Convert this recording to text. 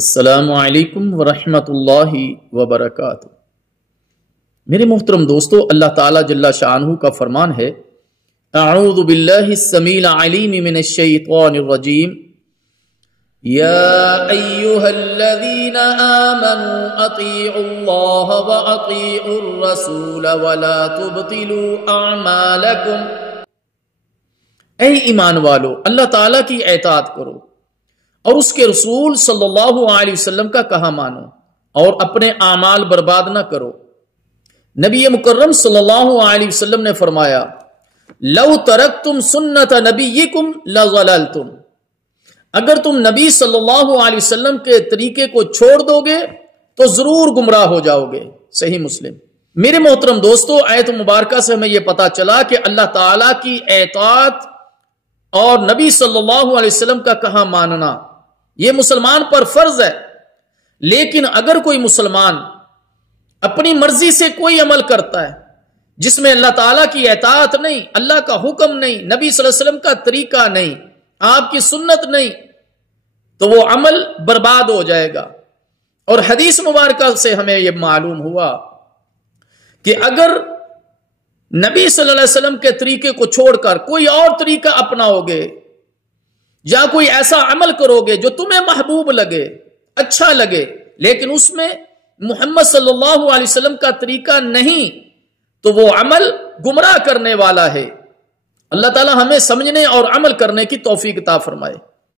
السلام علیکم ورحمۃ اللہ وبرکاتہ۔ میرے محترم دوستو، اللہ تعالیٰ جل شانہ کا فرمان ہے، اعوذ باللہ السمیع العلیم من الشیطان الرجیم، یا ایہا الذین آمنوا اطیعوا اللہ واطیعوا الرسول ولا تبطلوا اعمالکم۔ اے ایمان والو، اللہ تعالیٰ کی اطاعت کرو اور اس کے رسول صلی اللہ علیہ وسلم کا کہا مانو اور اپنے اعمال برباد نہ کرو۔ نبی مکرم صلی اللہ علیہ وسلم نے فرمایا، لو ترکتم سنت نبیکم لضللتم۔ اگر تم نبی صلی اللہ علیہ وسلم کے طریقے کو چھوڑ دو گے تو ضرور گمراہ ہو جاؤ گے۔ صحیح مسلم۔ میرے محترم دوستو، آیت مبارکہ سے ہمیں یہ پتا چلا کہ اللہ تعالیٰ کی اطاعت اور نبی صلی اللہ علیہ وسلم کا کہا ماننا یہ مسلمان پر فرض ہے۔ لیکن اگر کوئی مسلمان اپنی مرضی سے کوئی عمل کرتا ہے جس میں اللہ تعالیٰ کی اطاعت نہیں، اللہ کا حکم نہیں، نبی صلی اللہ علیہ وسلم کا طریقہ نہیں، آپ کی سنت نہیں، تو وہ عمل برباد ہو جائے گا۔ اور حدیث مبارکہ سے ہمیں یہ معلوم ہوا کہ اگر نبی صلی اللہ علیہ وسلم کے طریقے کو چھوڑ کر کوئی اور طریقہ اپناؤ گے یا کوئی ایسا عمل کرو گے جو تمہیں محبوب لگے، اچھا لگے، لیکن اس میں محمد صلی اللہ علیہ وسلم کا طریقہ نہیں، تو وہ عمل گمراہ کرنے والا ہے۔ اللہ تعالی ہمیں سمجھنے اور عمل کرنے کی توفیق عطا فرمائے۔